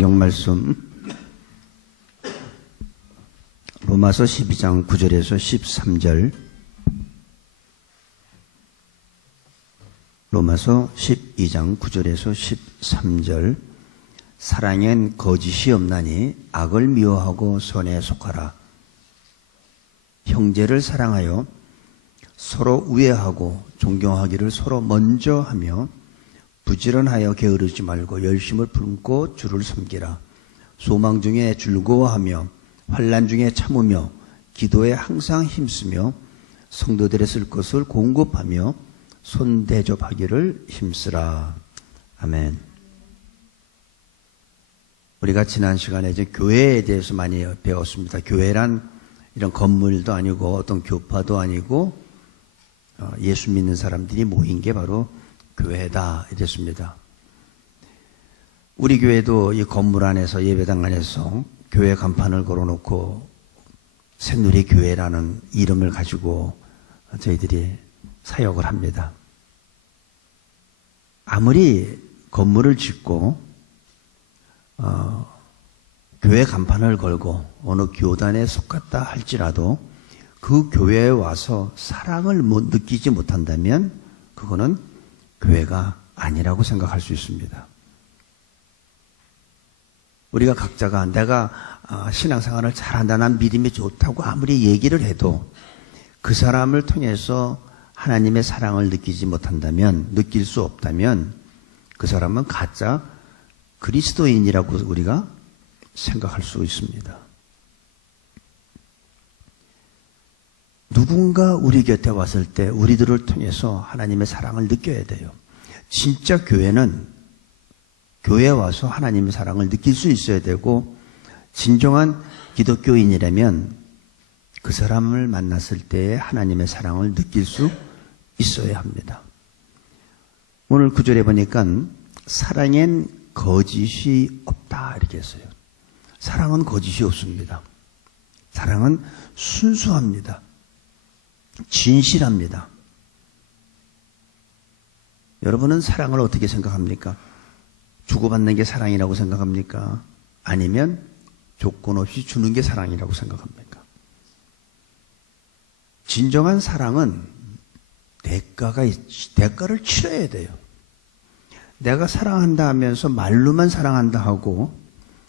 영말씀 로마서 12장 9절에서 13절. 로마서 12장 9절에서 13절. 사랑엔 거짓이 없나니 악을 미워하고 선에 속하라. 형제를 사랑하여 서로 우애하고 존경하기를 서로 먼저 하며 부지런하여 게으르지 말고 열심을 품고 주를 섬기라. 소망 중에 즐거워하며 환난 중에 참으며 기도에 항상 힘쓰며 성도들의 쓸 것을 공급하며 손대접하기를 힘쓰라. 아멘. 우리가 지난 시간에 이제 교회에 대해서 많이 배웠습니다. 교회란 이런 건물도 아니고 어떤 교파도 아니고 예수 믿는 사람들이 모인 게 바로 교회다 이랬습니다. 우리 교회도 이 건물 안에서 예배당 안에서 교회 간판을 걸어놓고 새누리교회라는 이름을 가지고 저희들이 사역을 합니다. 아무리 건물을 짓고 교회 간판을 걸고 어느 교단에 속았다 할지라도 그 교회에 와서 사랑을 느끼지 못한다면 그거는 교회가 아니라고 생각할 수 있습니다. 우리가 각자가 내가 신앙생활을 잘한다, 난 믿음이 좋다고 아무리 얘기를 해도 그 사람을 통해서 하나님의 사랑을 느끼지 못한다면, 느낄 수 없다면 그 사람은 가짜 그리스도인이라고 우리가 생각할 수 있습니다. 누군가 우리 곁에 왔을 때 우리들을 통해서 하나님의 사랑을 느껴야 돼요. 진짜 교회는 교회에 와서 하나님의 사랑을 느낄 수 있어야 되고, 진정한 기독교인이라면 그 사람을 만났을 때 하나님의 사랑을 느낄 수 있어야 합니다. 오늘 구절에 보니까 사랑엔 거짓이 없다 이렇게 했어요. 사랑은 거짓이 없습니다. 사랑은 순수합니다. 진실합니다. 여러분은 사랑을 어떻게 생각합니까? 주고받는 게 사랑이라고 생각합니까? 아니면 조건 없이 주는 게 사랑이라고 생각합니까? 진정한 사랑은 대가를 치러야 돼요. 내가 사랑한다 하면서 말로만 사랑한다 하고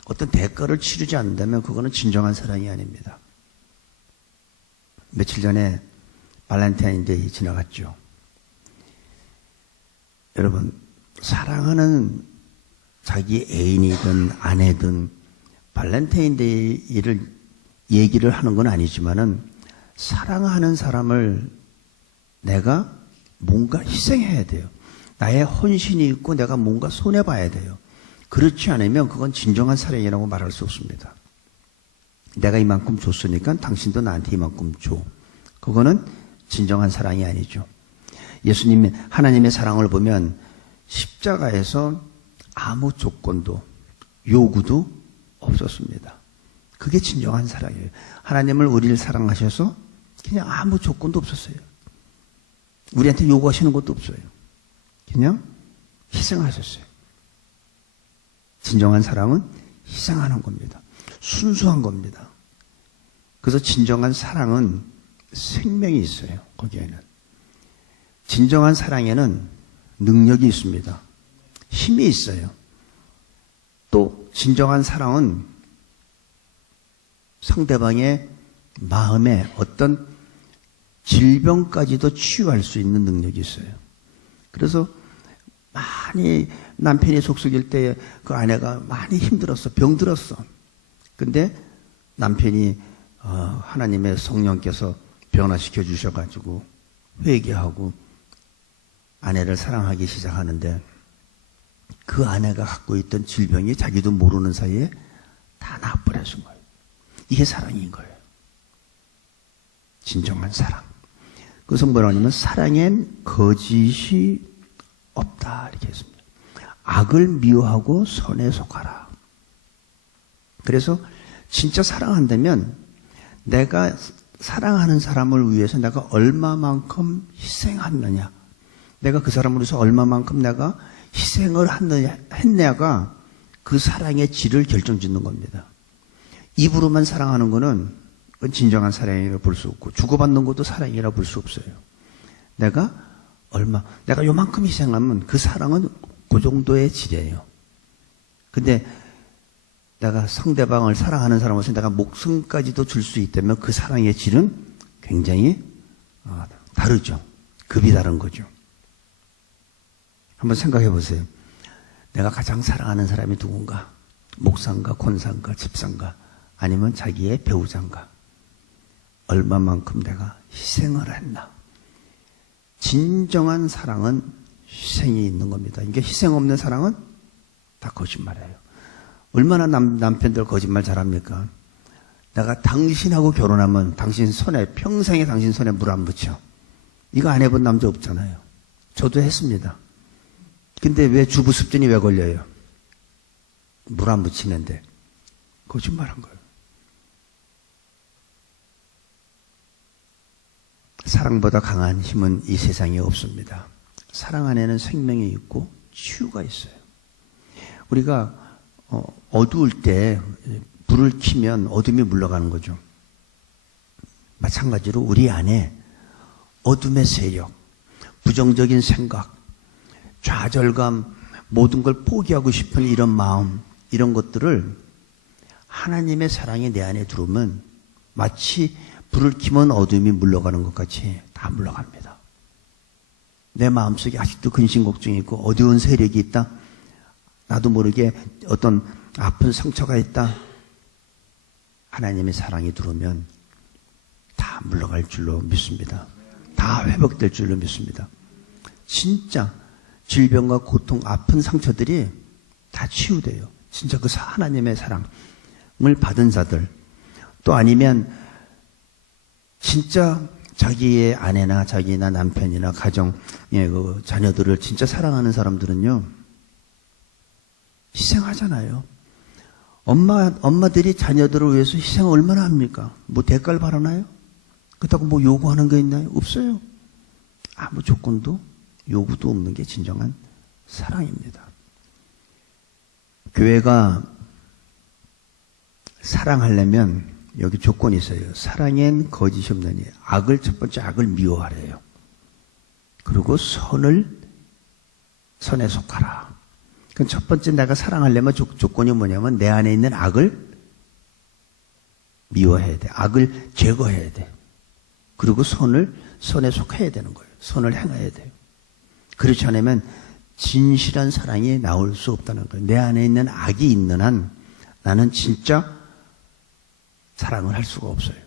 어떤 대가를 치르지 않는다면 그거는 진정한 사랑이 아닙니다. 며칠 전에 발렌타인데이 지나갔죠. 여러분, 사랑하는 자기 애인이든 아내든 발렌타인데이를 얘기를 하는 건 아니지만은 사랑하는 사람을 내가 뭔가 희생해야 돼요. 나의 헌신이 있고 내가 뭔가 손해봐야 돼요. 그렇지 않으면 그건 진정한 사랑이라고 말할 수 없습니다. 내가 이만큼 줬으니까 당신도 나한테 이만큼 줘. 그거는 진정한 사랑이 아니죠. 예수님, 하나님의 사랑을 보면 십자가에서 아무 조건도 요구도 없었습니다. 그게 진정한 사랑이에요. 하나님을 우리를 사랑하셔서 그냥 아무 조건도 없었어요. 우리한테 요구하시는 것도 없어요. 그냥 희생하셨어요. 진정한 사랑은 희생하는 겁니다. 순수한 겁니다. 그래서 진정한 사랑은 생명이 있어요. 거기에는. 진정한 사랑에는 능력이 있습니다. 힘이 있어요. 또 진정한 사랑은 상대방의 마음에 어떤 질병까지도 치유할 수 있는 능력이 있어요. 그래서 많이 남편이 속썩일 때 그 아내가 많이 힘들었어. 병들었어. 근데 남편이 하나님의 성령께서 변화시켜 주셔가지고 회개하고 아내를 사랑하기 시작하는데 그 아내가 갖고 있던 질병이 자기도 모르는 사이에 다 나아버려진 거예요. 이게 사랑인 거예요. 진정한 사랑. 그래서 뭐라 하냐면 사랑엔 거짓이 없다 이렇게 했습니다. 악을 미워하고 선에 속하라. 그래서 진짜 사랑한다면 내가 사랑하는 사람을 위해서 내가 얼마만큼 희생하느냐, 내가 그 사람을 위해서 얼마만큼 내가 희생을 했느냐가 그 사랑의 질을 결정짓는 겁니다. 입으로만 사랑하는 거는 그건 진정한 사랑이라고 볼 수 없고, 주고받는 것도 사랑이라고 볼 수 없어요. 내가 요만큼 희생하면 그 사랑은 그 정도의 질이에요. 근데 내가 상대방을 사랑하는 사람으로서 내가 목숨까지도 줄 수 있다면 그 사랑의 질은 굉장히 다르죠. 급이 다른 거죠. 한번 생각해 보세요. 내가 가장 사랑하는 사람이 누군가? 목사인가, 권사인가, 집사인가, 아니면 자기의 배우자인가? 얼마만큼 내가 희생을 했나? 진정한 사랑은 희생이 있는 겁니다. 이게 희생 없는 사랑은 다 거짓말이에요. 얼마나 남편들 거짓말 잘합니까? 내가 당신하고 결혼하면 평생에 당신 손에 물 안 붙여. 이거 안 해본 남자 없잖아요. 저도 했습니다. 근데 왜 주부 습진이 왜 걸려요? 물 안 붙이는데. 거짓말한 거예요. 사랑보다 강한 힘은 이 세상에 없습니다. 사랑 안에는 생명이 있고 치유가 있어요. 우리가 어두울 때 불을 켜면 어둠이 물러가는 거죠. 마찬가지로 우리 안에 어둠의 세력, 부정적인 생각, 좌절감, 모든 걸 포기하고 싶은 이런 마음, 이런 것들을 하나님의 사랑이 내 안에 들어오면 마치 불을 켜면 어둠이 물러가는 것 같이 다 물러갑니다. 내 마음속에 아직도 근심 걱정이 있고 어두운 세력이 있다. 나도 모르게 어떤 아픈 상처가 있다. 하나님의 사랑이 들어오면 다 물러갈 줄로 믿습니다. 다 회복될 줄로 믿습니다. 진짜 질병과 고통, 아픈 상처들이 다 치유돼요. 진짜 그 하나님의 사랑을 받은 자들, 또 아니면 진짜 자기의 아내나 자기나 남편이나 가정, 그 자녀들을 진짜 사랑하는 사람들은요, 희생하잖아요. 엄마들이 자녀들을 위해서 희생을 얼마나 합니까? 뭐 대가를 바라나요? 그렇다고 뭐 요구하는 게 있나요? 없어요. 아무 조건도 요구도 없는 게 진정한 사랑입니다. 교회가 사랑하려면 여기 조건이 있어요. 사랑엔 거짓이 없느니 첫 번째 악을 미워하래요. 그리고 선에 속하라. 그럼 첫 번째 내가 사랑하려면 조건이 뭐냐면 내 안에 있는 악을 미워해야 돼. 악을 제거해야 돼. 그리고 선에 속해야 되는 거예요. 선을 행해야 돼요. 그렇지 않으면 진실한 사랑이 나올 수 없다는 거예요. 내 안에 있는 악이 있는 한 나는 진짜 사랑을 할 수가 없어요.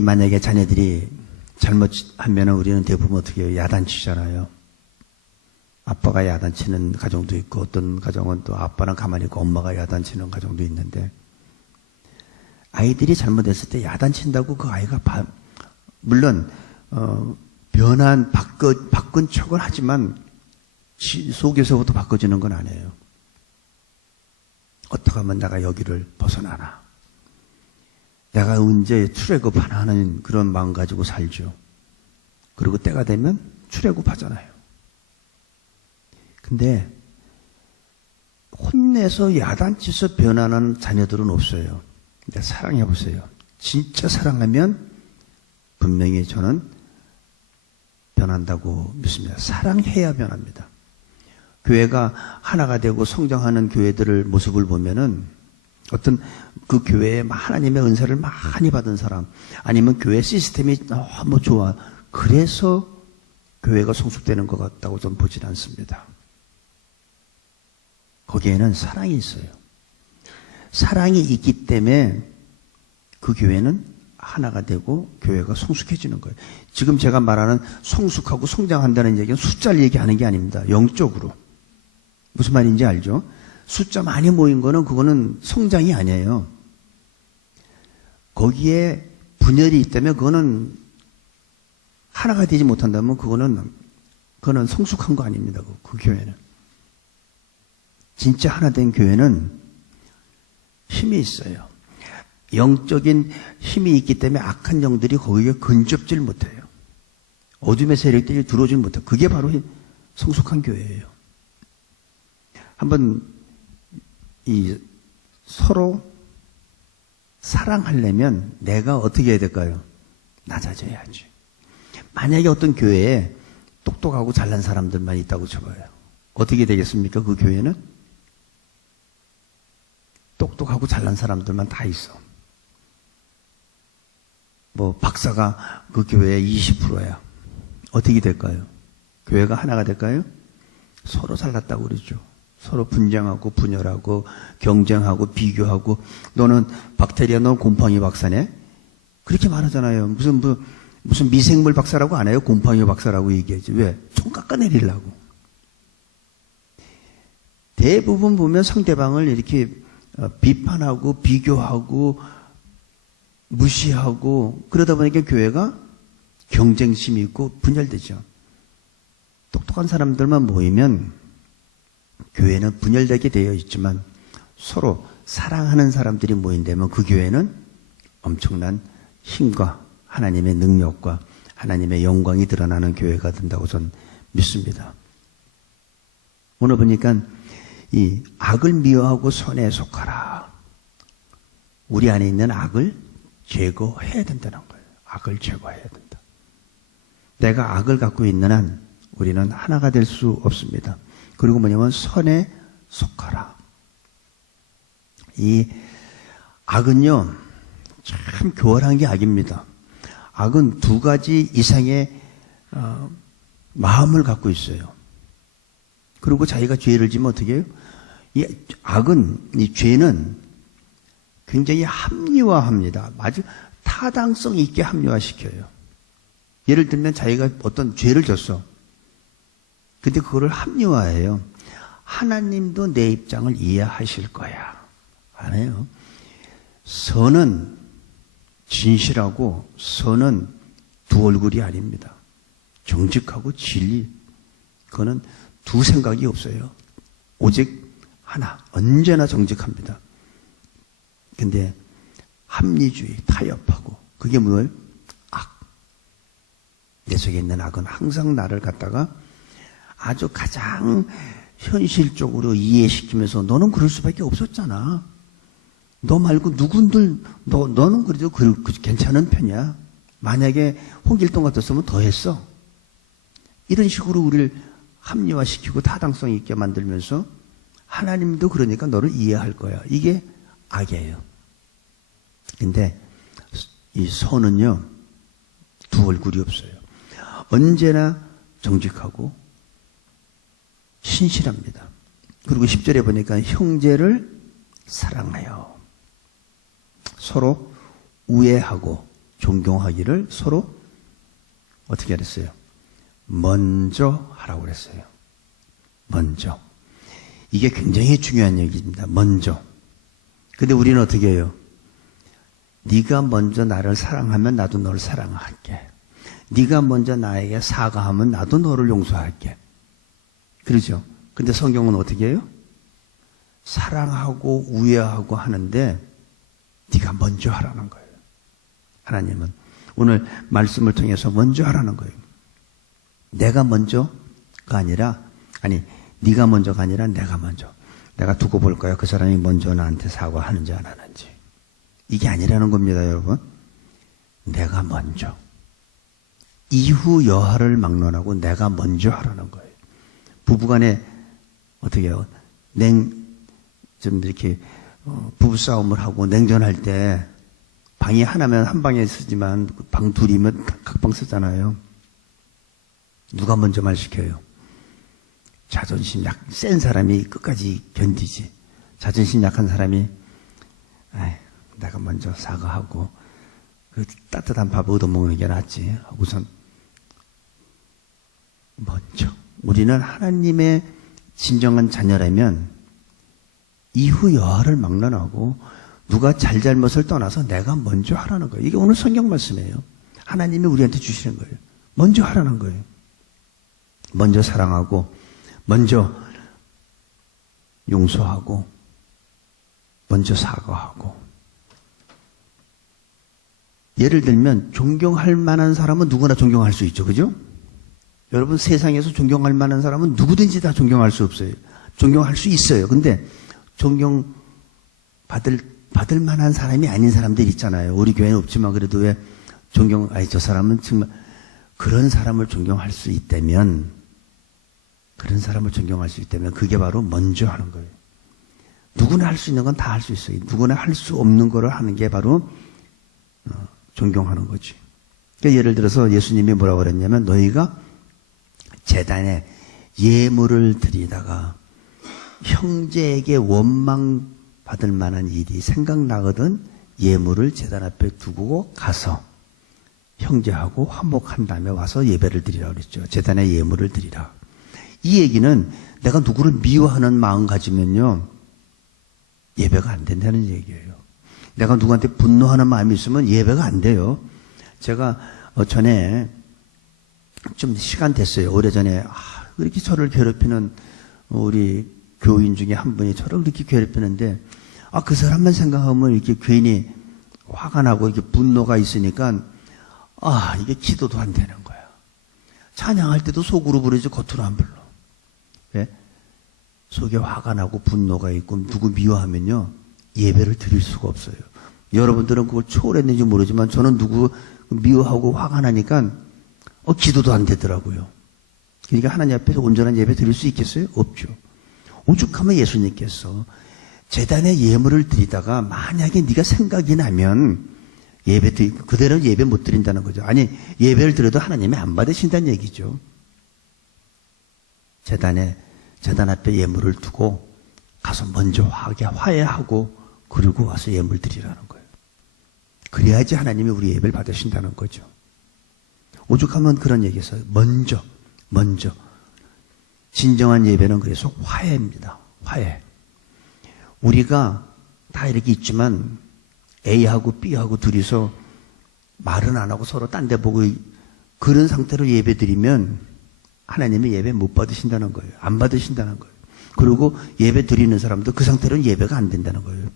만약에 자녀들이 잘못하면 우리는 대부분 어떻게 해요? 야단치잖아요. 아빠가 야단치는 가정도 있고 어떤 가정은 또 아빠는 가만히 있고 엄마가 야단치는 가정도 있는데 아이들이 잘못했을 때 야단친다고 그 아이가 물론 바꾼 척은 하지만 속에서부터 바꿔지는 건 아니에요. 어떻게 하면 내가 여기를 벗어나나? 내가 언제 출애굽하나 하는 그런 마음 가지고 살죠. 그리고 때가 되면 출애굽하잖아요. 근데 혼내서 야단치서 변하는 자녀들은 없어요. 근데 사랑해보세요. 진짜 사랑하면 분명히 저는 변한다고 믿습니다. 사랑해야 변합니다. 교회가 하나가 되고 성장하는 교회들을 모습을 보면은 어떤 그 교회에 하나님의 은사를 많이 받은 사람, 아니면 교회 시스템이 너무 좋아. 그래서 교회가 성숙되는 것 같다고 저는 보진 않습니다. 거기에는 사랑이 있어요. 사랑이 있기 때문에 그 교회는 하나가 되고 교회가 성숙해지는 거예요. 지금 제가 말하는 성숙하고 성장한다는 얘기는 숫자를 얘기하는 게 아닙니다. 영적으로. 무슨 말인지 알죠? 숫자 많이 모인 거는 그거는 성장이 아니에요. 거기에 분열이 있다면 그거는 하나가 되지 못한다면 그거는 성숙한 거 아닙니다. 그 교회는. 진짜 하나 된 교회는 힘이 있어요. 영적인 힘이 있기 때문에 악한 영들이 거기에 근접질 못해요. 어둠의 세력들이 들어오질 못해요. 그게 바로 성숙한 교회예요. 한번 서로 사랑하려면 내가 어떻게 해야 될까요? 낮아져야지. 만약에 어떤 교회에 똑똑하고 잘난 사람들만 있다고 쳐봐요. 어떻게 되겠습니까? 그 교회는? 똑똑하고 잘난 사람들만 다 있어. 뭐 박사가 그 교회의 20%야. 어떻게 될까요? 교회가 하나가 될까요? 서로 잘났다고 그러죠. 서로 분쟁하고 분열하고 경쟁하고 비교하고 너는 박테리아, 너는 곰팡이 박사네? 그렇게 말하잖아요. 무슨 미생물 박사라고 안 해요? 곰팡이 박사라고 얘기하지. 왜? 총 깎아내리려고. 대부분 보면 상대방을 이렇게 비판하고 비교하고 무시하고 그러다 보니까 교회가 경쟁심이 있고 분열되죠. 똑똑한 사람들만 모이면 교회는 분열되게 되어 있지만 서로 사랑하는 사람들이 모인다면 그 교회는 엄청난 힘과 하나님의 능력과 하나님의 영광이 드러나는 교회가 된다고 저는 믿습니다. 오늘 보니까 이 악을 미워하고 선에 속하라. 우리 안에 있는 악을 제거해야 된다는 거예요. 악을 제거해야 된다. 내가 악을 갖고 있는 한 우리는 하나가 될 수 없습니다. 그리고 뭐냐면 선에 속하라. 이 악은요 참 교활한 게 악입니다. 악은 두 가지 이상의 마음을 갖고 있어요. 그리고 자기가 죄를 지면 어떻게 해요? 이 악은, 이 죄는 굉장히 합리화합니다. 아주 타당성 있게 합리화시켜요. 예를 들면 자기가 어떤 죄를 졌어. 근데 그거를 합리화해요. 하나님도 내 입장을 이해하실 거야. 안 해요. 선은 진실하고 선은 두 얼굴이 아닙니다. 정직하고 진리. 그거는 두 생각이 없어요. 오직 하나. 언제나 정직합니다. 근데 합리주의, 타협하고 그게 뭐예요? 악. 내 속에 있는 악은 항상 나를 갖다가 아주 가장 현실적으로 이해시키면서 너는 그럴 수밖에 없었잖아. 너 말고 누군들 너는 그래도 괜찮은 편이야. 만약에 홍길동 같았으면 더 했어. 이런 식으로 우리를 합리화시키고 타당성 있게 만들면서 하나님도 그러니까 너를 이해할 거야. 이게 악이에요. 근데 이 선은요 두 얼굴이 없어요. 언제나 정직하고 신실합니다. 그리고 10절에 보니까 형제를 사랑하여 서로 우애하고 존경하기를 서로 어떻게 그랬어요? 먼저 하라고 그랬어요. 먼저. 이게 굉장히 중요한 얘기입니다. 먼저. 근데 우리는 어떻게 해요? 네가 먼저 나를 사랑하면 나도 너를 사랑할게. 네가 먼저 나에게 사과하면 나도 너를 용서할게. 그러죠? 근데 성경은 어떻게 해요? 사랑하고 우애하고 하는데 네가 먼저 하라는 거예요. 하나님은 오늘 말씀을 통해서 먼저 하라는 거예요. 내가 먼저가 아니라 네가 먼저가 아니라 내가 먼저. 내가 두고 볼 거야. 그 사람이 먼저 나한테 사과하는지 안 하는지. 이게 아니라는 겁니다, 여러분. 내가 먼저. 이후 여하를 막론하고 내가 먼저 하라는 거예요. 부부간에 어떻게 해요? 좀 이렇게 부부싸움을 하고 냉전할 때 방이 하나면 한 방에 쓰지만 방 둘이면 각방 쓰잖아요. 누가 먼저 말 시켜요? 자존심 센 사람이 끝까지 견디지. 자존심 약한 사람이 내가 먼저 사과하고 그 따뜻한 밥 얻어먹는 게 낫지. 우선 먼저. 우리는 하나님의 진정한 자녀라면 이후 여하를 막론하고 누가 잘잘못을 떠나서 내가 먼저 하라는 거예요. 이게 오늘 성경 말씀이에요. 하나님이 우리한테 주시는 거예요. 먼저 하라는 거예요. 먼저 사랑하고 먼저 용서하고 먼저 사과하고. 예를 들면 존경할 만한 사람은 누구나 존경할 수 있죠. 그죠? 여러분 세상에서 존경할 만한 사람은 누구든지 다 존경할 수 없어요. 존경할 수 있어요. 근데 받을 만한 사람이 아닌 사람들 있잖아요. 우리 교회는 없지만 그래도 왜 저 사람은 정말 그런 사람을 존경할 수 있다면 그게 바로 먼저 하는 거예요. 누구나 할 수 있는 건 다 할 수 있어요. 누구나 할 수 없는 거를 하는 게 바로 존경하는 거지. 그러니까 예를 들어서 예수님이 뭐라고 그랬냐면 너희가 제단에 예물을 드리다가 형제에게 원망 받을 만한 일이 생각나거든 예물을 제단 앞에 두고 가서 형제하고 화목한 다음에 와서 예배를 드리라 그랬죠. 제단에 예물을 드리라. 이 얘기는 내가 누구를 미워하는 마음 가지면요 예배가 안 된다는 얘기예요. 내가 누구한테 분노하는 마음이 있으면 예배가 안 돼요. 제가 전에 좀 시간 됐어요. 오래전에 이렇게 저를 괴롭히는 우리 교인 중에 한 분이 저를 그렇게 괴롭히는데 그 사람만 생각하면 이렇게 괜히 화가 나고 이렇게 분노가 있으니까 이게 기도도 안 되는 거야. 찬양할 때도 속으로 부르지 겉으로 안 불러. 왜? 속에 화가 나고 분노가 있고 누구 미워하면요 예배를 드릴 수가 없어요. 여러분들은 그걸 초월했는지 모르지만 저는 누구 미워하고 화가 나니까 기도도 안 되더라고요. 그러니까 하나님 앞에서 온전한 예배 드릴 수 있겠어요? 없죠. 오죽하면 예수님께서 제단에 예물을 드리다가 만약에 네가 생각이 나면 그대로 예배 못 드린다는 거죠. 아니 예배를 드려도 하나님이 안 받으신다는 얘기죠. 제단 앞에 예물을 두고 가서 먼저 화해하고 그리고 와서 예물 드리라는 거예요. 그래야지 하나님이 우리 예배를 받으신다는 거죠. 오죽하면 그런 얘기했어요. 먼저 진정한 예배는 그래서 화해입니다. 화해. 우리가 다 이렇게 있지만 A하고 B하고 둘이서 말은 안 하고 서로 딴 데 보고 그런 상태로 예배 드리면 하나님이 예배 못 받으신다는 거예요. 안 받으신다는 거예요. 그리고 예배 드리는 사람도 그 상태로는 예배가 안 된다는 거예요.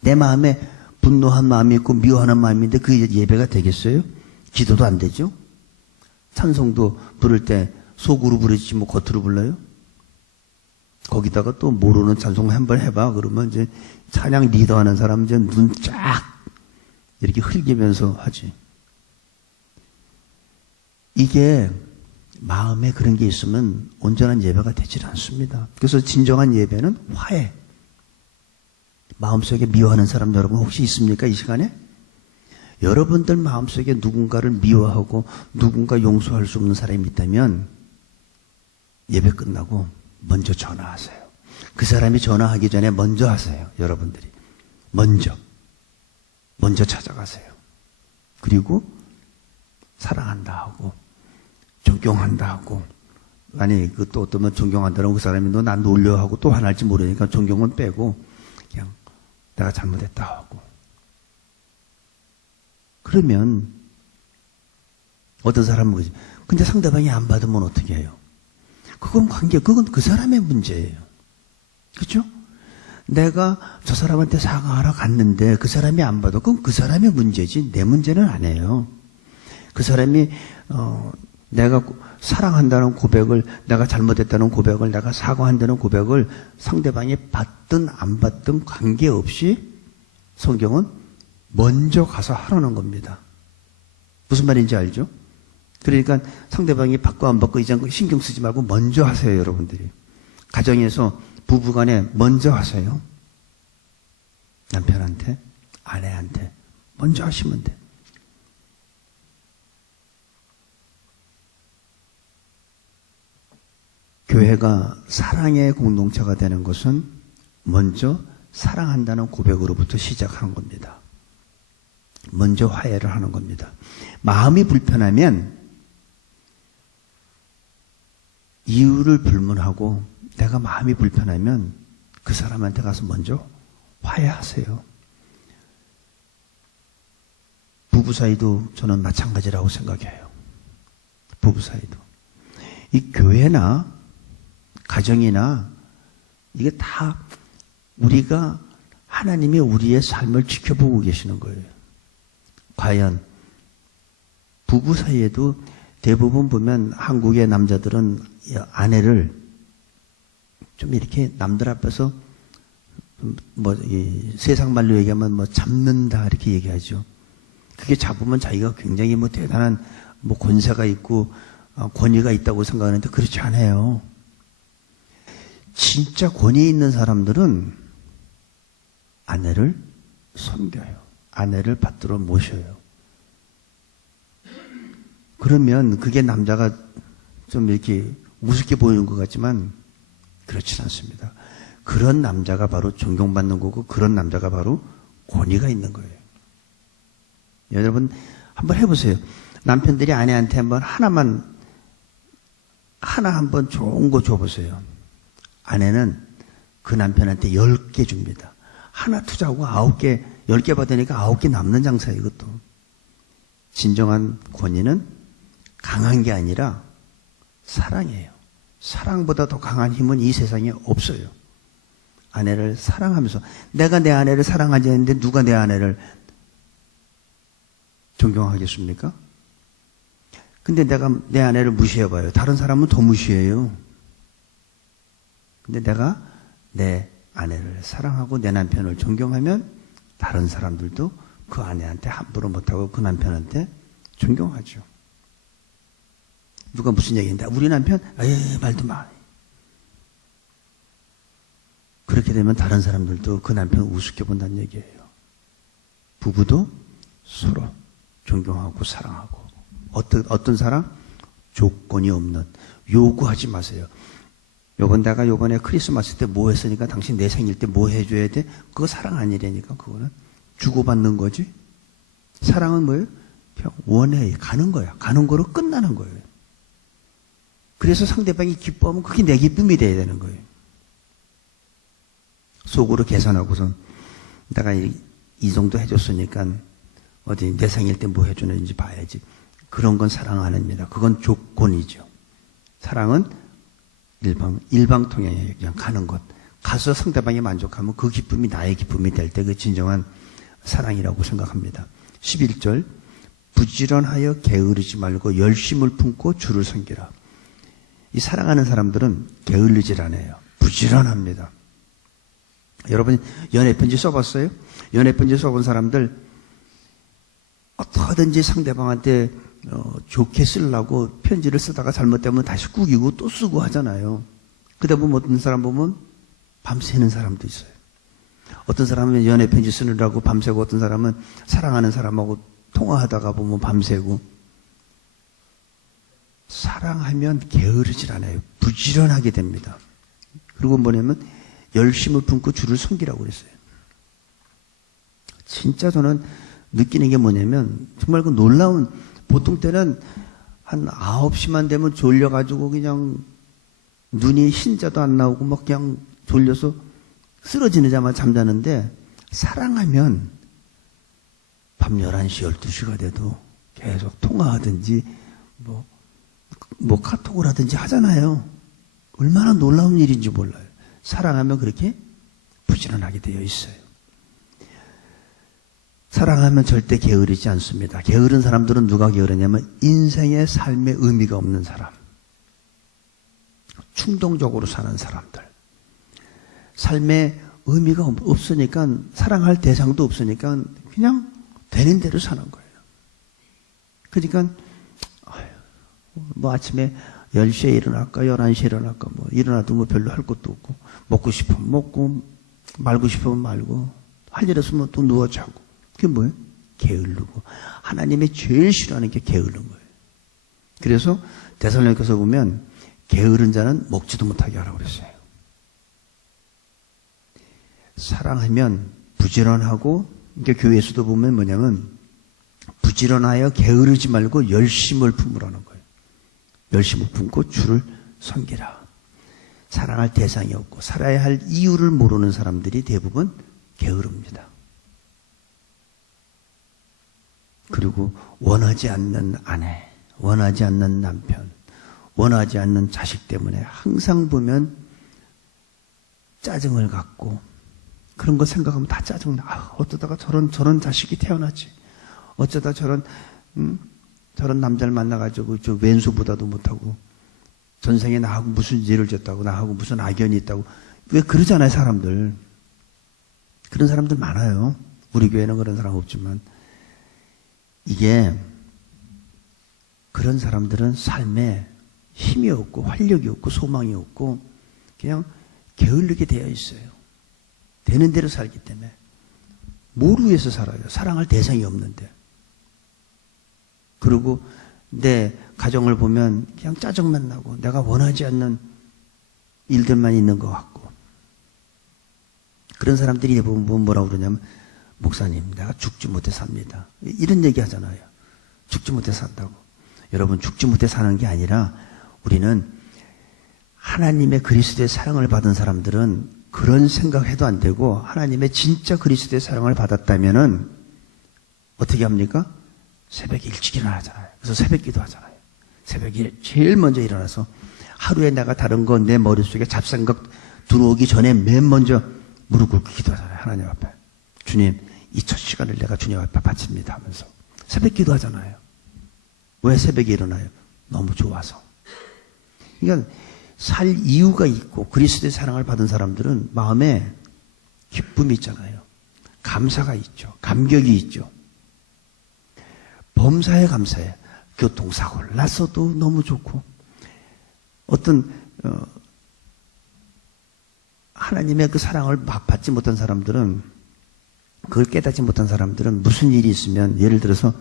내 마음에 분노한 마음이 있고 미워하는 마음인데 그 예배가 되겠어요? 기도도 안 되죠? 찬송도 부를 때 속으로 부르지 뭐 겉으로 불러요? 거기다가 또 모르는 찬송 한번 해봐. 그러면 이제 찬양 리더 하는 사람은 이제 눈 쫙 이렇게 흘기면서 하지. 이게 마음에 그런 게 있으면 온전한 예배가 되질 않습니다. 그래서 진정한 예배는 화해. 마음속에 미워하는 사람 여러분 혹시 있습니까? 이 시간에? 여러분들 마음속에 누군가를 미워하고 누군가 용서할 수 없는 사람이 있다면 예배 끝나고 먼저 전화하세요. 그 사람이 전화하기 전에 먼저 하세요. 여러분들이. 먼저 찾아가세요. 그리고 사랑한다 하고 존경한다 하고 또 어떠면 존경한다고 그 사람이 너 난 놀려 하고 또 화날지 모르니까 존경은 빼고 그냥 내가 잘못했다 하고 그러면 어떤 사람은 그러지. 근데 상대방이 안 받으면 어떻게 해요? 그건 그 사람의 문제예요. 그렇죠? 내가 저 사람한테 사과하러 갔는데 그 사람이 안 받아. 그건 그 사람의 문제지 내 문제는 아니에요. 그 사람이 내가 사랑한다는 고백을, 내가 잘못했다는 고백을, 내가 사과한다는 고백을 상대방이 받든 안 받든 관계없이 성경은 먼저 가서 하라는 겁니다. 무슨 말인지 알죠? 그러니까 상대방이 받고 안 받고 이제 신경 쓰지 말고 먼저 하세요, 여러분들이. 가정에서 부부간에 먼저 하세요. 남편한테, 아내한테 먼저 하시면 돼. 교회가 사랑의 공동체가 되는 것은 먼저 사랑한다는 고백으로부터 시작하는 겁니다. 먼저 화해를 하는 겁니다. 마음이 불편하면 이유를 불문하고 내가 마음이 불편하면 그 사람한테 가서 먼저 화해하세요. 부부 사이도 저는 마찬가지라고 생각해요. 부부 사이도. 이 교회나 가정이나 이게 다 우리가 하나님이 우리의 삶을 지켜보고 계시는 거예요. 과연 부부 사이에도 대부분 보면 한국의 남자들은 아내를 좀 이렇게 남들 앞에서 세상 말로 얘기하면 잡는다 이렇게 얘기하죠. 그게 잡으면 자기가 굉장히 대단한 권세가 있고 권위가 있다고 생각하는데 그렇지 않아요. 진짜 권위 있는 사람들은 아내를 섬겨요. 아내를 받들어 모셔요. 그러면 그게 남자가 좀 이렇게 우습게 보이는 것 같지만 그렇진 않습니다. 그런 남자가 바로 존경받는 거고 그런 남자가 바로 권위가 있는 거예요. 여러분 한번 해보세요. 남편들이 아내한테 하나 한번 좋은 거 줘보세요. 아내는 그 남편한테 10개 줍니다. 하나 투자하고 9개, 10개 받으니까 9개 남는 장사예요, 이것도. 진정한 권위는 강한 게 아니라 사랑이에요. 사랑보다 더 강한 힘은 이 세상에 없어요. 아내를 사랑하면서, 내가 내 아내를 사랑하지 않는데 누가 내 아내를 존경하겠습니까? 근데 내가 내 아내를 무시해봐요. 다른 사람은 더 무시해요. 근데 내가 내 아내를 사랑하고 내 남편을 존경하면 다른 사람들도 그 아내한테 함부로 못하고 그 남편한테 존경하죠. 누가 무슨 얘기인데 우리 남편 말도 마. 그렇게 되면 다른 사람들도 그 남편을 우습게 본다는 얘기예요. 부부도 서로 존경하고 사랑하고 어떤 사랑? 조건이 없는, 요구하지 마세요. 내가 요번에 크리스마스 때 뭐 했으니까 당신 내 생일 때 뭐 해줘야 돼? 그거 사랑 아니라니까. 그거는 주고받는 거지. 사랑은 뭐예요? 그냥 원해. 가는 거야. 가는 거로 끝나는 거예요. 그래서 상대방이 기뻐하면 그게 내 기쁨이 돼야 되는 거예요. 속으로 계산하고선 내가 이 정도 해줬으니까 어디 내 생일 때 뭐 해주는지 봐야지. 그런 건 사랑 아닙니다. 그건 조건이죠. 사랑은 일방통행이에요. 그냥 가는 것. 가서 상대방이 만족하면 그 기쁨이 나의 기쁨이 될 때 그 진정한 사랑이라고 생각합니다. 11절 부지런하여 게으르지 말고 열심을 품고 주를 섬기라. 이 사랑하는 사람들은 게을르질 않아요. 부지런합니다. 여러분 연애편지 써봤어요? 연애편지 써본 사람들 어떻게든지 상대방한테 좋게 쓰려고 편지를 쓰다가 잘못되면 다시 꾸기고 또 쓰고 하잖아요. 그러다 보면 어떤 사람 보면 밤새는 사람도 있어요. 어떤 사람은 연애 편지 쓰느라고 밤새고 어떤 사람은 사랑하는 사람하고 통화하다가 보면 밤새고. 사랑하면 게으르질 않아요. 부지런하게 됩니다. 그리고 뭐냐면 열심을 품고 주를 섬기라고 그랬어요. 진짜 저는 느끼는 게 뭐냐면 정말 그 놀라운, 보통 때는 한 9시만 되면 졸려가지고 그냥 눈이 흰자도 안 나오고 막 그냥 졸려서 쓰러지자마자 잠자는데 사랑하면 밤 11시, 12시가 돼도 계속 통화하든지 뭐 카톡을 하든지 하잖아요. 얼마나 놀라운 일인지 몰라요. 사랑하면 그렇게 부지런하게 되어 있어요. 사랑하면 절대 게으르지 않습니다. 게으른 사람들은 누가 게으르냐면 인생의 삶의 의미가 없는 사람. 충동적으로 사는 사람들. 삶의 의미가 없으니까 사랑할 대상도 없으니까 그냥 되는 대로 사는 거예요. 그러니까 뭐 아침에 10시에 일어날까 11시에 일어날까 일어나도 뭐 별로 할 것도 없고 먹고 싶으면 먹고 말고 싶으면 말고 할 일 없으면 또 누워 자고. 그게 뭐예요? 게으르고. 하나님이 제일 싫어하는 게 게으른 거예요. 그래서 데살로니가서 보면 게으른 자는 먹지도 못하게 하라고 그랬어요. 사랑하면 부지런하고, 그러니까 교회에서도 보면 뭐냐면 부지런하여 게으르지 말고 열심을 품으라는 거예요. 열심을 품고 주를 섬기라. 사랑할 대상이 없고 살아야 할 이유를 모르는 사람들이 대부분 게으릅니다. 그리고 원하지 않는 아내, 원하지 않는 남편, 원하지 않는 자식 때문에 항상 보면 짜증을 갖고 그런 거 생각하면 다 짜증나. 어쩌다가 저런 자식이 태어나지. 어쩌다 저런 저런 남자를 만나가지고 저 왼수보다도 못하고 전생에 나하고 무슨 죄를 졌다고 나하고 무슨 악연이 있다고 왜 그러잖아요 사람들. 그런 사람들 많아요. 우리 교회는 그런 사람 없지만 이게 그런 사람들은 삶에 힘이 없고 활력이 없고 소망이 없고 그냥 게을르게 되어 있어요. 되는 대로 살기 때문에. 뭘 위해서 살아요? 사랑할 대상이 없는데. 그리고 내 가정을 보면 그냥 짜증만 나고 내가 원하지 않는 일들만 있는 것 같고. 그런 사람들이 보면 뭐라고 그러냐면 목사님 내가 죽지 못해 삽니다. 이런 얘기 하잖아요. 죽지 못해 산다고. 여러분 죽지 못해 사는 게 아니라 우리는 하나님의 그리스도의 사랑을 받은 사람들은 그런 생각해도 안 되고 하나님의 진짜 그리스도의 사랑을 받았다면은 어떻게 합니까? 새벽에 일찍 일어나잖아요. 그래서 새벽 기도하잖아요. 새벽에 제일 먼저 일어나서 하루에 내가 다른 거 내 머릿속에 잡생각 들어오기 전에 맨 먼저 무릎 꿇고 기도하잖아요. 하나님 앞에. 주님, 이 첫 시간을 내가 주님 앞에 바칩니다 하면서 새벽 기도하잖아요. 왜 새벽에 일어나요? 너무 좋아서. 그러니까 살 이유가 있고 그리스도의 사랑을 받은 사람들은 마음에 기쁨이 있잖아요. 감사가 있죠. 감격이 있죠. 범사에 감사해. 교통사고를 났어도 너무 좋고 어떤 하나님의 그 사랑을 막 받지 못한 사람들은 그걸 깨닫지 못한 사람들은 무슨 일이 있으면 예를 들어서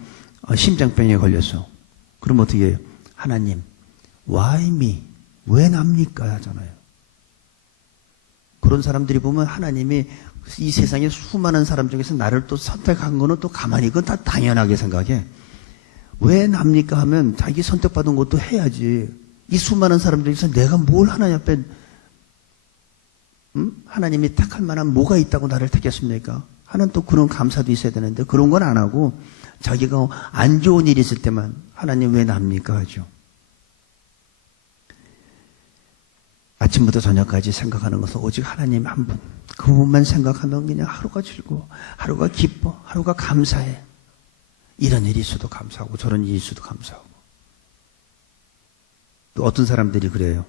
심장병에 걸렸어. 그럼 어떻게 해요? 하나님 why me? 왜 납니까? 하잖아요. 그런 사람들이 보면 하나님이 이 세상에 수많은 사람 중에서 나를 또 선택한 거는 또 가만히 그건 다 당연하게 생각해. 왜 납니까? 하면 자기 선택받은 것도 해야지. 이 수많은 사람 중에서 내가 뭘 하나님 앞에 하나님이 택할 만한 뭐가 있다고 나를 택했습니까? 하나는 또 그런 감사도 있어야 되는데 그런 건 안 하고 자기가 안 좋은 일이 있을 때만 하나님 왜 납니까? 하죠. 아침부터 저녁까지 생각하는 것은 오직 하나님 한 분. 그분만 생각하면 그냥 하루가 즐거워. 하루가 기뻐. 하루가 감사해. 이런 일이 있어도 감사하고 저런 일이 있어도 감사하고. 또 어떤 사람들이 그래요.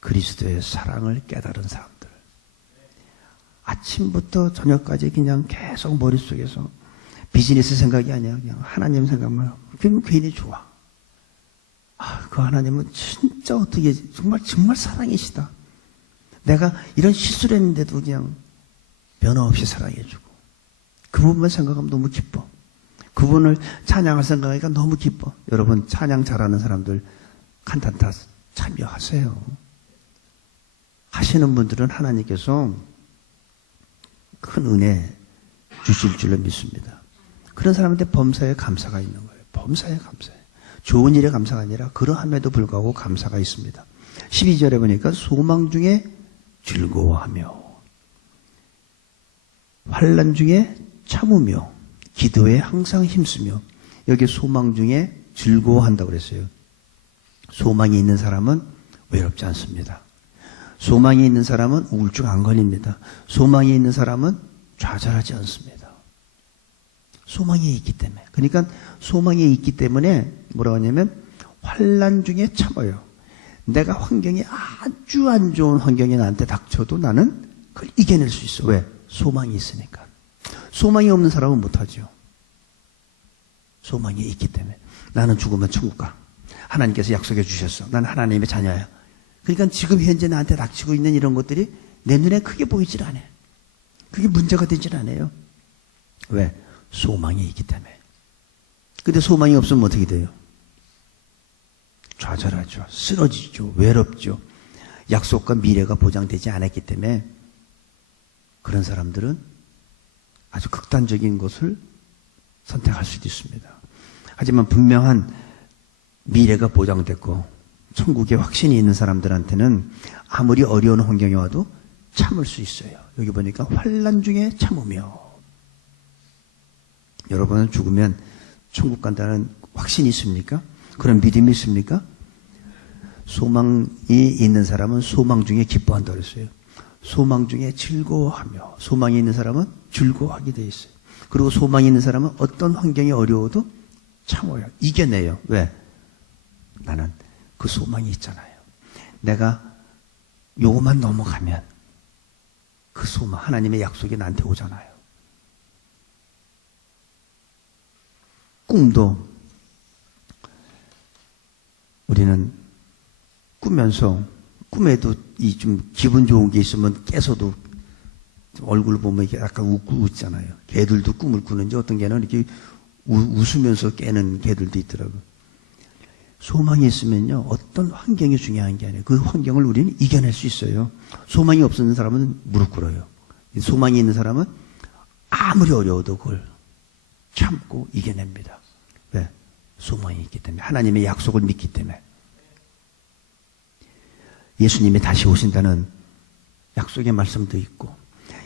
그리스도의 사랑을 깨달은 사람들. 아침부터 저녁까지 그냥 계속 머릿속에서 비즈니스 생각이 아니야. 그냥 하나님 생각만 하고. 그러면 괜히 좋아. 그 하나님은 진짜 어떻게 정말 사랑이시다. 내가 이런 실수를 했는데도 그냥 변화 없이 사랑해주고 그 부분만 생각하면 너무 기뻐. 그분을 찬양할 생각하니까 너무 기뻐. 여러분 찬양 잘하는 사람들 칸타타 참여하세요. 하시는 분들은 하나님께서 큰 은혜 주실 줄로 믿습니다. 그런 사람한테 범사에 감사가 있는 거예요. 범사에 감사해. 좋은 일에 감사가 아니라 그러함에도 불구하고 감사가 있습니다. 12절에 보니까 소망 중에 즐거워하며 환난 중에 참으며 기도에 항상 힘쓰며 여기 소망 중에 즐거워한다고 그랬어요. 소망이 있는 사람은 외롭지 않습니다. 소망이 있는 사람은 우울증 안 걸립니다. 소망이 있는 사람은 좌절하지 않습니다. 소망이 있기 때문에. 그러니까 소망이 있기 때문에 뭐라고 하냐면 환난 중에 참아요. 내가 환경이 아주 안 좋은 환경이 나한테 닥쳐도 나는 그걸 이겨낼 수 있어. 왜? 소망이 있으니까. 소망이 없는 사람은 못하죠. 소망이 있기 때문에. 나는 죽으면 천국 가. 하나님께서 약속해 주셨어. 난 하나님의 자녀야. 그러니까 지금 현재 나한테 닥치고 있는 이런 것들이 내 눈에 크게 보이질 않아요. 그게 문제가 되질 않아요. 왜? 소망이 있기 때문에. 근데 소망이 없으면 어떻게 돼요? 좌절하죠. 쓰러지죠. 외롭죠. 약속과 미래가 보장되지 않았기 때문에 그런 사람들은 아주 극단적인 것을 선택할 수도 있습니다. 하지만 분명한 미래가 보장됐고 천국에 확신이 있는 사람들한테는 아무리 어려운 환경이 와도 참을 수 있어요. 여기 보니까 환난 중에 참으며. 여러분은 죽으면 천국 간다는 확신이 있습니까? 그런 믿음이 있습니까? 소망이 있는 사람은 소망 중에 기뻐한다고 그랬어요. 소망 중에 즐거워하며 소망이 있는 사람은 즐거워하게 되어 있어요. 그리고 소망이 있는 사람은 어떤 환경이 어려워도 참아요. 이겨내요. 왜? 나는 그 소망이 있잖아요. 내가 요것만 넘어가면 그 소망, 하나님의 약속이 나한테 오잖아요. 꿈도 우리는 꾸면서 꿈에도 이 좀 기분 좋은 게 있으면 깨서도 얼굴 보면 이게 약간 웃고 웃잖아요. 개들도 꿈을 꾸는지 어떤 개는 이렇게 웃으면서 깨는 개들도 있더라고요. 소망이 있으면요, 어떤 환경이 중요한 게 아니에요. 그 환경을 우리는 이겨낼 수 있어요. 소망이 없는 사람은 무릎 꿇어요. 소망이 있는 사람은 아무리 어려워도 그걸 참고 이겨냅니다. 왜? 소망이 있기 때문에. 하나님의 약속을 믿기 때문에. 예수님이 다시 오신다는 약속의 말씀도 있고,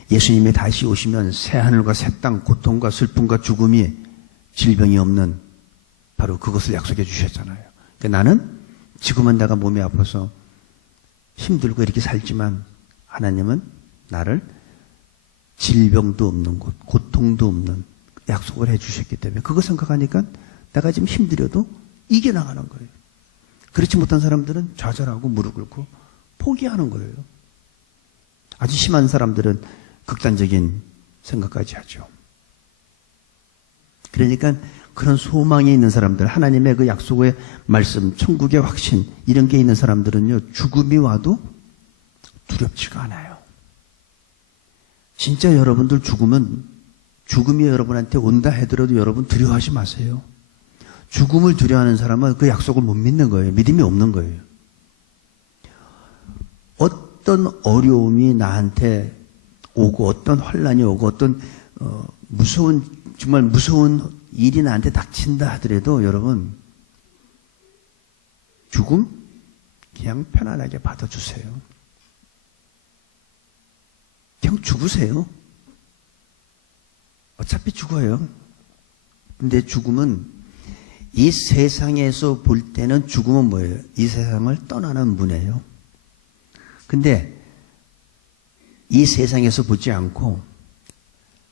예수님이 다시 오시면 새 하늘과 새 땅, 고통과 슬픔과 죽음이, 질병이 없는 바로 그것을 약속해 주셨잖아요. 그러니까 나는 지금은 내가 몸이 아파서 힘들고 이렇게 살지만 하나님은 나를 질병도 없는 곳, 고통도 없는 약속을 해 주셨기 때문에 그거 생각하니까 내가 지금 힘들어도 이겨나가는 거예요. 그렇지 못한 사람들은 좌절하고 무릎 꿇고 포기하는 거예요. 아주 심한 사람들은 극단적인 생각까지 하죠. 그러니까 그런 소망이 있는 사람들, 하나님의 그 약속의 말씀, 천국의 확신, 이런 게 있는 사람들은요, 죽음이 와도 두렵지가 않아요. 진짜 여러분들 죽음이 여러분한테 온다 하더라도 여러분 두려워하지 마세요. 죽음을 두려워하는 사람은 그 약속을 못 믿는 거예요. 믿음이 없는 거예요. 어떤 어려움이 나한테 오고 어떤 환난이 오고 어떤 정말 무서운 일이 나한테 닥친다 하더라도 여러분 죽음 그냥 편안하게 받아주세요. 그냥 죽으세요. 어차피 죽어요. 근데 죽음은 이 세상에서 볼 때는 죽음은 뭐예요? 이 세상을 떠나는 문이에요. 근데 이 세상에서 보지 않고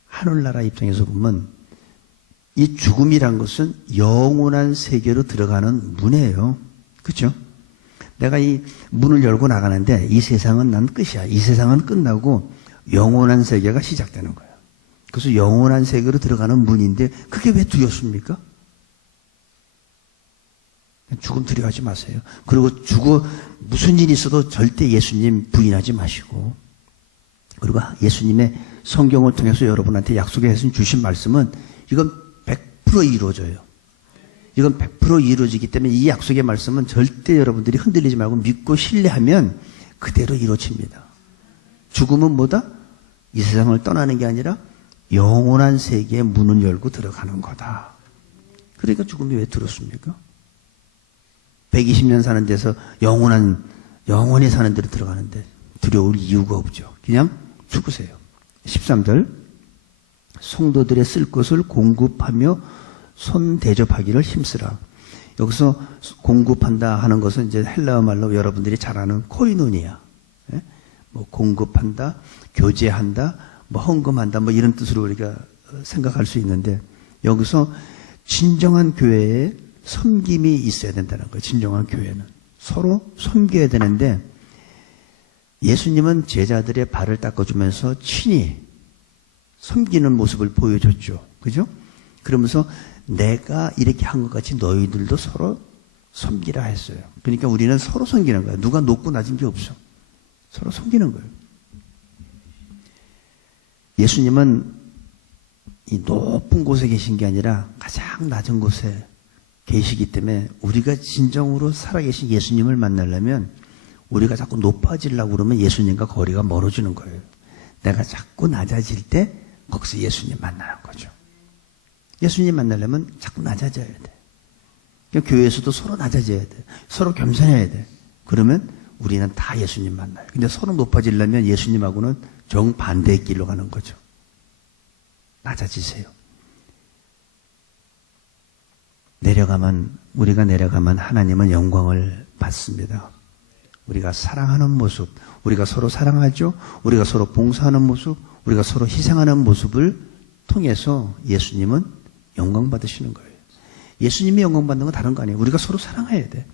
하늘나라 입장에서 보면 이 죽음이란 것은 영원한 세계로 들어가는 문이에요. 그렇죠? 내가 이 문을 열고 나가는데 이 세상은 난 끝이야. 이 세상은 끝나고 영원한 세계가 시작되는 거예요. 그래서 영원한 세계로 들어가는 문인데 그게 왜 두렵습니까? 죽음 두려워하지 마세요. 그리고 무슨 일이 있어도 절대 예수님 부인하지 마시고, 그리고 예수님의 성경을 통해서 여러분한테 약속해 주신 말씀은 이건 100% 이루어져요. 이건 100% 이루어지기 때문에 이 약속의 말씀은 절대 여러분들이 흔들리지 말고 믿고 신뢰하면 그대로 이루어집니다. 죽음은 뭐다? 이 세상을 떠나는 게 아니라 영원한 세계의 문을 열고 들어가는 거다. 그러니까 죽음이 왜 두렵습니까? 120년 사는 데서 영원히 사는 데로 들어가는데 두려울 이유가 없죠. 그냥 죽으세요. 13절, 성도들의 쓸 것을 공급하며 손 대접하기를 힘쓰라. 여기서 공급한다 하는 것은 이제 헬라어 말로 여러분들이 잘 아는 코이노니아. 예? 뭐 공급한다, 교제한다, 뭐 헌금한다, 뭐 이런 뜻으로 우리가 생각할 수 있는데, 여기서 진정한 교회에 섬김이 있어야 된다는 거예요. 진정한 교회는 서로 섬겨야 되는데, 예수님은 제자들의 발을 닦아주면서 친히 섬기는 모습을 보여줬죠. 그죠? 그러면서 내가 이렇게 한 것 같이 너희들도 서로 섬기라 했어요. 그러니까 우리는 서로 섬기는 거예요. 누가 높고 낮은 게 없어. 서로 섬기는 거예요. 예수님은 이 높은 곳에 계신 게 아니라 가장 낮은 곳에 계시기 때문에 우리가 진정으로 살아계신 예수님을 만나려면 우리가 자꾸 높아지려고 그러면 예수님과 거리가 멀어지는 거예요. 내가 자꾸 낮아질 때 거기서 예수님 만나는 거죠. 예수님 만나려면 자꾸 낮아져야 돼. 그러니까 교회에서도 서로 낮아져야 돼. 서로 겸손해야 돼. 그러면 우리는 다 예수님 만나요. 근데 서로 높아지려면 예수님하고는 정반대의 길로 가는 거죠. 낮아지세요. 우리가 내려가면 하나님은 영광을 받습니다. 우리가 사랑하는 모습, 우리가 서로 사랑하죠. 우리가 서로 봉사하는 모습, 우리가 서로 희생하는 모습을 통해서 예수님은 영광 받으시는 거예요. 예수님이 영광 받는 건 다른 거 아니에요. 우리가 서로 사랑해야 돼.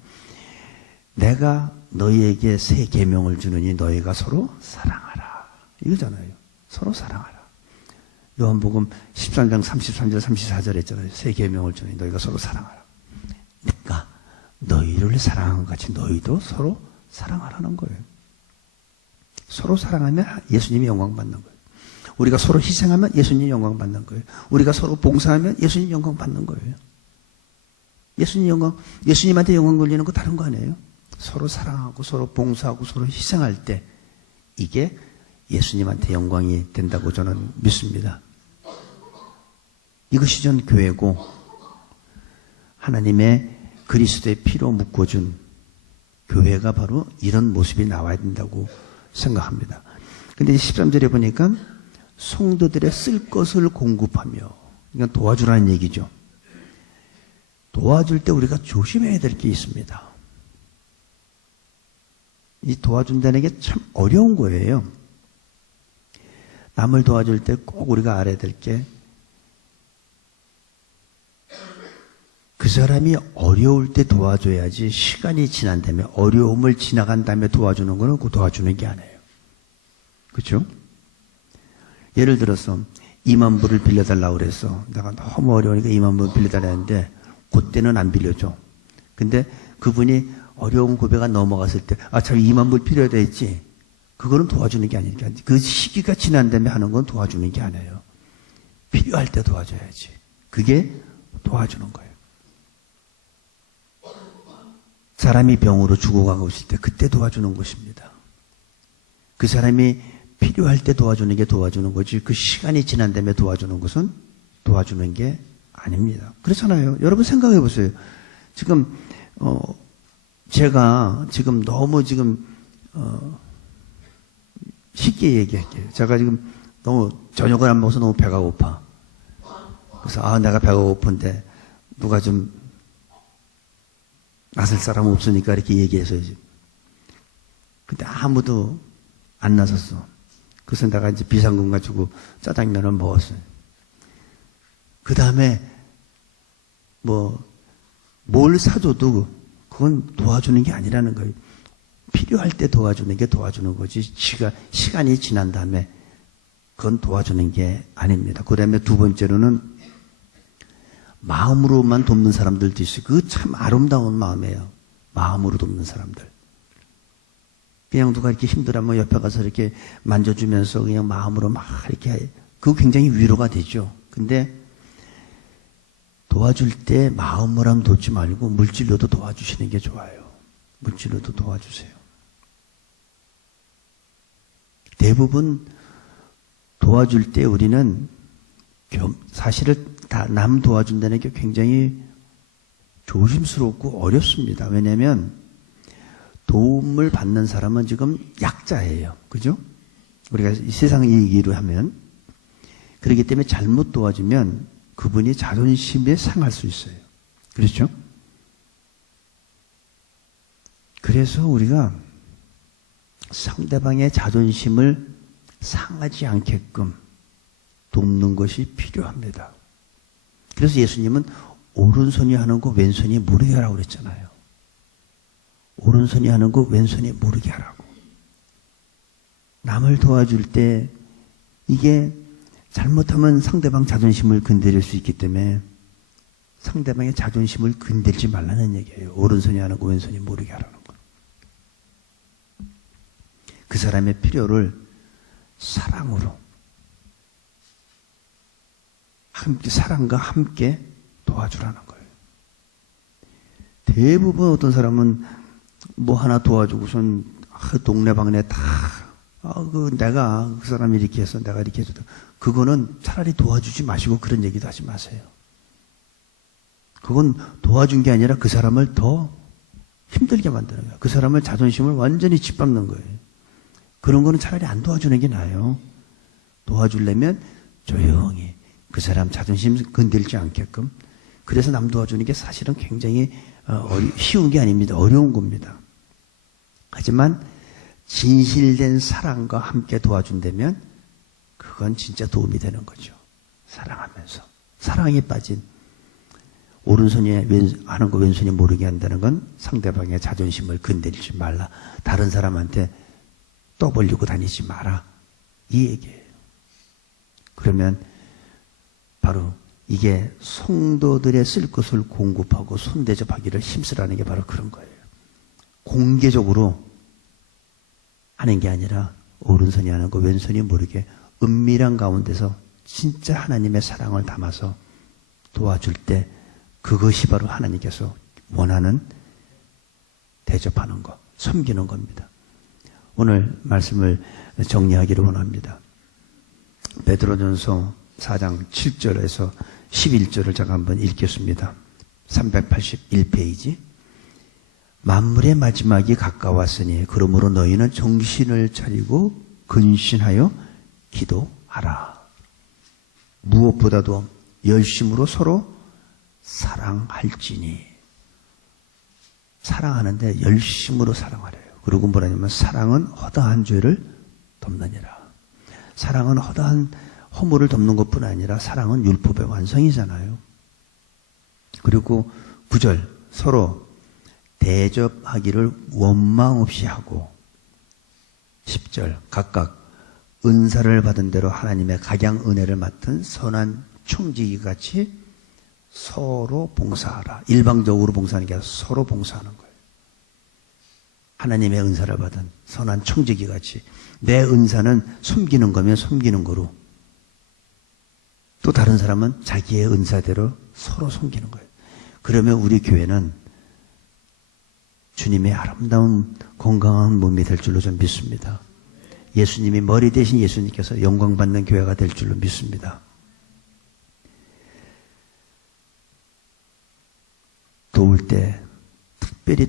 내가 너희에게 새 계명을 주느니 너희가 서로 사랑하라. 이거잖아요. 서로 사랑하라. 요한복음 13장 33절 34절 했잖아요. 새 계명을 주느니 너희가 서로 사랑하라. 내가 너희를 사랑한 것 같이 너희도 서로 사랑하라는 거예요. 서로 사랑하면 예수님이 영광 받는 거예요. 우리가 서로 희생하면 예수님이 영광 받는 거예요. 우리가 서로 봉사하면 예수님 영광 받는 거예요. 예수님한테 영광 걸리는 거 다른 거 아니에요? 서로 사랑하고 서로 봉사하고 서로 희생할 때 이게 예수님한테 영광이 된다고 저는 믿습니다. 이것이 전 교회고 하나님의 그리스도의 피로 묶어준 교회가 바로 이런 모습이 나와야 된다고 생각합니다. 근데 13절에 보니까 성도들의 쓸 것을 공급하며, 그러니까 도와주라는 얘기죠. 도와줄 때 우리가 조심해야 될 게 있습니다. 이 도와준다는 게 참 어려운 거예요. 남을 도와줄 때 꼭 우리가 알아야 될 게, 그 사람이 어려울 때 도와줘야지, 시간이 지난 다음에 어려움을 지나간 다음에 도와주는 거는 그 도와주는 게 아니에요. 그렇죠? 예를 들어서 2만 불을 빌려달라고 그랬어. 내가 너무 어려우니까 2만 불 빌려달라 했는데 그때는 안 빌려줘. 근데 그분이 어려운 고비가 넘어갔을 때 참 2만 불 필요하다 했지. 그거는 도와주는 게 아니니까. 그 시기가 지난 다음에 하는 건 도와주는 게 아니에요. 필요할 때 도와줘야지. 그게 도와주는 거예요. 사람이 병으로 죽어가고 있을 때 그때 도와주는 것입니다. 그 사람이 필요할 때 도와주는 게 도와주는 거지, 그 시간이 지난 다음에 도와주는 것은 도와주는 게 아닙니다. 그렇잖아요. 여러분 생각해 보세요. 지금 제가 지금 너무 쉽게 얘기할게요. 제가 지금 너무 저녁을 안 먹어서 너무 배가 고파. 그래서 내가 배가 고픈데 누가 좀 나설 사람 없으니까 이렇게 얘기해서요. 근데 아무도 안 나섰어. 그래서 내가 이제 비상금 가지고 짜장면을 먹었어요. 그 다음에 뭘 사줘도 그건 도와주는 게 아니라는 거예요. 필요할 때 도와주는 게 도와주는 거지, 시간이 지난 다음에 그건 도와주는 게 아닙니다. 그 다음에 두 번째로는 마음으로만 돕는 사람들도 있어요. 그거 참 아름다운 마음이에요. 마음으로 돕는 사람들. 그냥 누가 이렇게 힘들어하면 옆에 가서 이렇게 만져주면서 그냥 마음으로 막 이렇게, 그거 굉장히 위로가 되죠. 근데 도와줄 때 마음으로만 돕지 말고 물질로도 도와주시는 게 좋아요. 물질로도 도와주세요. 대부분 도와줄 때 우리는 사실은 다 남 도와준다는 게 굉장히 조심스럽고 어렵습니다. 왜냐하면 도움을 받는 사람은 지금 약자예요. 그죠? 우리가 세상 얘기로 하면. 그렇기 때문에 잘못 도와주면 그분이 자존심에 상할 수 있어요. 그렇죠? 그래서 우리가 상대방의 자존심을 상하지 않게끔 돕는 것이 필요합니다. 그래서 예수님은 오른손이 하는 거 왼손이 모르게 하라고 그랬잖아요. 오른손이 하는 거 왼손이 모르게 하라고. 남을 도와줄 때 이게 잘못하면 상대방 자존심을 건드릴 수 있기 때문에 상대방의 자존심을 건들지 말라는 얘기예요. 오른손이 하는 거 왼손이 모르게 하라는 거. 그 사람의 필요를 사랑으로, 사랑과 함께 도와주라는 거예요. 대부분 어떤 사람은 하나 도와주고선 동네방네 다 내가 그 사람이 이렇게 해서 내가 이렇게 해서, 그거는 차라리 도와주지 마시고 그런 얘기도 하지 마세요. 그건 도와준 게 아니라 그 사람을 더 힘들게 만드는 거예요. 그 사람의 자존심을 완전히 짓밟는 거예요. 그런 거는 차라리 안 도와주는 게 나아요. 도와주려면 조용히 그 사람 자존심 건들지 않게끔. 그래서 남 도와주는 게 사실은 굉장히 쉬운 게 아닙니다. 어려운 겁니다. 하지만 진실된 사랑과 함께 도와준다면 그건 진짜 도움이 되는 거죠. 사랑하면서. 사랑에 빠진, 오른손이 하는 거 왼손이 모르게 한다는 건 상대방의 자존심을 건드리지 말라. 다른 사람한테 떠벌리고 다니지 마라. 이 얘기예요. 그러면 바로 이게 성도들의 쓸 것을 공급하고 손대접하기를 힘쓰라는 게 바로 그런 거예요. 공개적으로 하는 게 아니라 오른손이 하는 거 왼손이 모르게 은밀한 가운데서 진짜 하나님의 사랑을 담아서 도와줄 때 그것이 바로 하나님께서 원하는 대접하는 것, 섬기는 겁니다. 오늘 말씀을 정리하기를 원합니다. 베드로전서 4장 7절에서 11절을 제가 한번 읽겠습니다. 381페이지. 만물의 마지막이 가까웠으니 그러므로 너희는 정신을 차리고 근신하여 기도하라. 무엇보다도 열심으로 서로 사랑할지니. 사랑하는데 열심으로 사랑하래요. 그리고 뭐라냐면 사랑은 허다한 죄를 덮느니라. 사랑은 허다한 허물을 덮는 것뿐 아니라 사랑은 율법의 완성이잖아요. 그리고 9절 서로 대접하기를 원망 없이 하고 10절 각각 은사를 받은 대로 하나님의 각양 은혜를 맡은 선한 청지기 같이 서로 봉사하라. 일방적으로 봉사하는 게 아니라 서로 봉사하는 거예요. 하나님의 은사를 받은 선한 청지기 같이 내 은사는 숨기는 거면 숨기는 거로 또 다른 사람은 자기의 은사대로 서로 섬기는 거예요. 그러면 우리 교회는 주님의 아름다운 건강한 몸이 될 줄로 좀 믿습니다. 예수님이 머리 대신 예수님께서 영광받는 교회가 될 줄로 믿습니다. 도울 때 특별히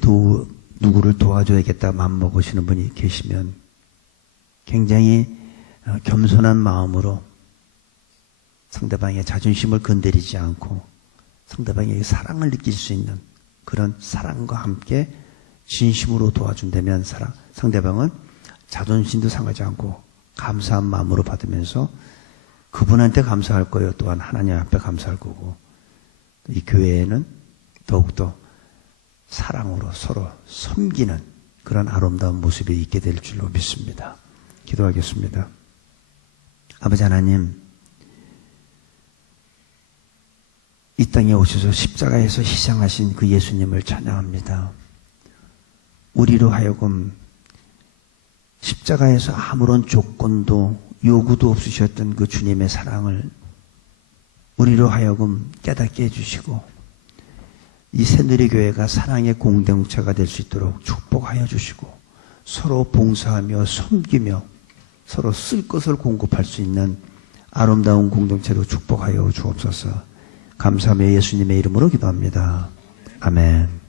누구를 도와줘야겠다 마음먹으시는 분이 계시면 굉장히 겸손한 마음으로 상대방의 자존심을 건드리지 않고 상대방에게 사랑을 느낄 수 있는 그런 사랑과 함께 진심으로 도와준다면 상대방은 자존심도 상하지 않고 감사한 마음으로 받으면서 그분한테 감사할 거예요. 또한 하나님 앞에 감사할 거고 이 교회에는 더욱더 사랑으로 서로 섬기는 그런 아름다운 모습이 있게 될 줄로 믿습니다. 기도하겠습니다. 아버지 하나님, 이 땅에 오셔서 십자가에서 희생하신 그 예수님을 찬양합니다. 우리로 하여금 십자가에서 아무런 조건도 요구도 없으셨던 그 주님의 사랑을 우리로 하여금 깨닫게 해주시고 이 새누리교회가 사랑의 공동체가 될 수 있도록 축복하여 주시고 서로 봉사하며 섬기며 서로 쓸 것을 공급할 수 있는 아름다운 공동체로 축복하여 주옵소서. 감사하며 예수님의 이름으로 기도합니다. 아멘.